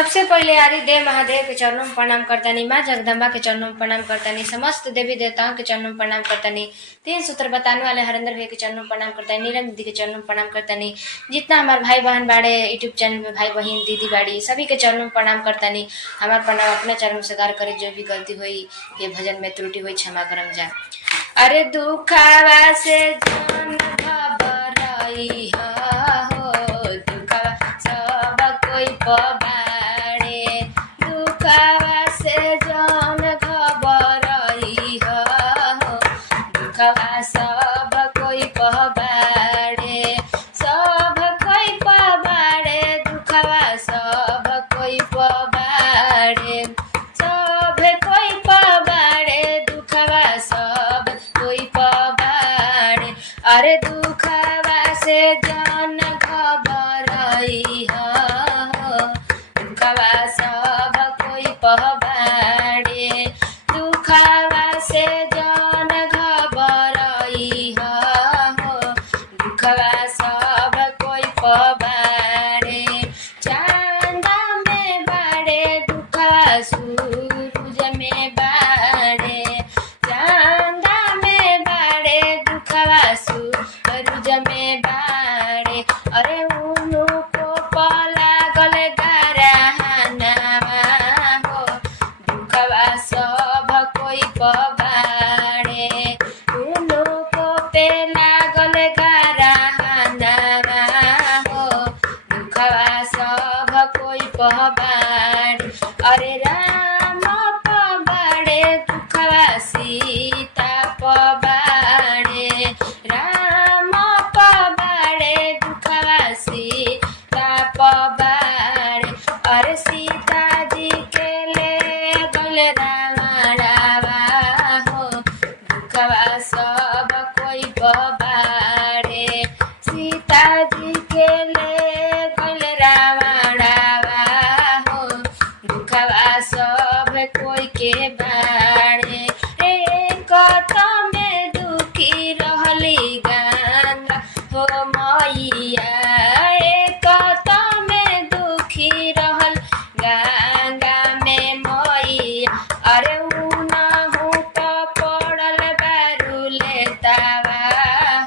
सबसे पहले आदि देव महादेव के चरणों में प्रणाम करतानी, माँ जगदम्बा के चरणों में प्रणाम करतानी, समस्त देवी देवताओं के चरणों में प्रणाम करतानी, तीन सूत्र बताने वाले हरेंद्र भाई के चरणों में प्रणाम करतानी, नीलम दीदी के चरणों में प्रणाम करतानी, जितना हमारे भाई बहन बाड़े यूट्यूब चैनल में भाई बहन दीदी बाड़ी सभी के चरणों में प्रणाम करतानी। हमार प्रणाम अपने चरणों से गार करे, जो भी गलती हुई ये भजन में त्रुटि हुई क्षमा करम जा। अरे दुखावा से जान घबराई हो, दुखावा सब कोई पबाड़े, दुखावा से जान घबराई हो, दुखावा सब कोई पबाड़े, सब कोई पबाड़े, दुखावा सब कोई पबाड़े, सब कोई पबाड़े, दुखावा सब कोई पबाड़े। अरे दुखावा से जान घबराई हो, दुखावा सब कोई पबाड़े, दुखावा से जान घबराई हो, दुखावा सब कोई पबाड़े। चांदा में बाड़े दुखावा सूरज में बाड़े, चांदा में बाड़े दुखावा सूरज में बाड़े। अरे उनु को पलागल गारहनावा हो, दुखावा सब कोई पबाड़े, उनु को पे लागल गारहनावा हो, दुखावा सब कोई पबाड़े। अरे राम पबाड़े दुखावा सीता पबाड़े, राम पबाड़े दुखावा सीता पबाड़े। अरे सीता जी के ले गल रावणावा हो, दुखावा सब कोई पबाड़े, सीता जी के ले गल रावणावा हो, दुखावा सब कोई के बाड़े। एक में दुखी रहली गंगा हो मैया, एक में दुखी रहल गंगा में मैया। अरे उनहु तो पड़ल बारूले तावा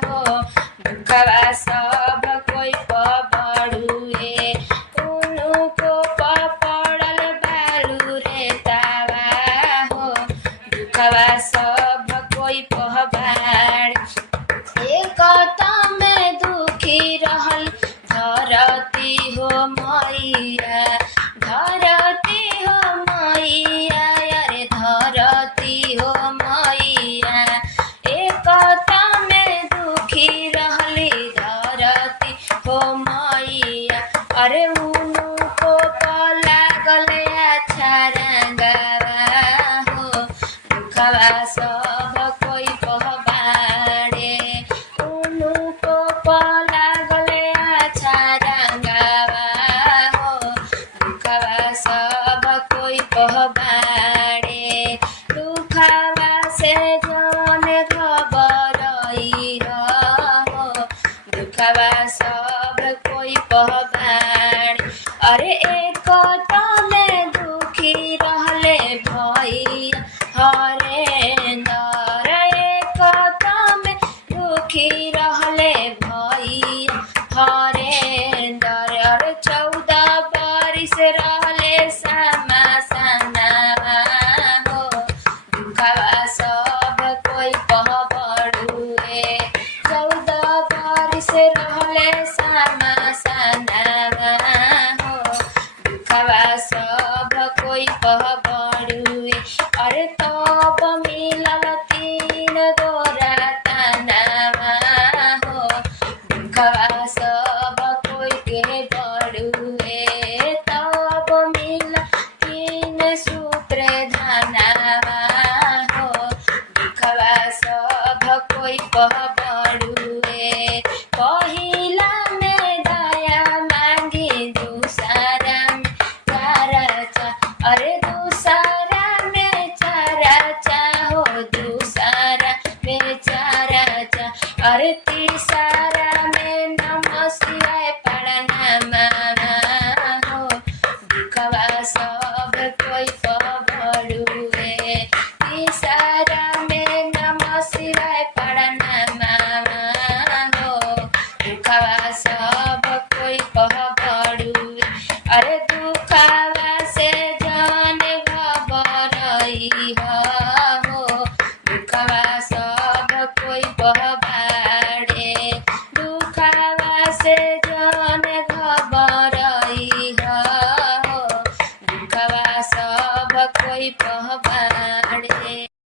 हो, दुखावा सब कोई पबड़ुए, उनु को पड़ल बारूले तावा हो, दुखावा सब कोई पबाड़। एक में दुखी रहल धरती हो मैया, धरती हो मैया, अरे धरती हो मैया। एक में दुखी रहली धरती हो मैया, अरे उनु को लागल अच्छा रंगवा हो, दुखावा सब कोई पबाड़े, उनु को लागल अच्छा रंगवा हो, दुखावा सब कोई पबाड़े। दुखावा से जान घबराई हो, दुखावा सब कोई पबाड़े। अरे एक में दुखी रहले भैया हरेंदर, एक में दुखी रहले भैया हरेंदर। अरे 14 बरिस रहले सामा सनावा हो, दुखावा सब कोई पबड़ुए, 14 बरिस रहले सामा सनावा हो, दुखावा सब कोई पबड़ुए। अरे तब मिलल 3 गोरा तनावा हो, दुखावा सब कोई के बड़ुए, तब मिल 3 सूत्र धनावा हो, दुखावा सब कोई पबड़ुए। पहिला में दया मांगी, दूसरा में चाराचा, अरे दूसरा में चाराचा हो, दूसरा में चाराचा, अरे तीसरा में नमः शिवाय प्रणाम हो, दुखावा सब कोई पबड़ुए तीसरा में नमः शिवाय पढ़नमा हो दुखवा सब कोई पबड़ुए अरे दुखवा से जान घबराई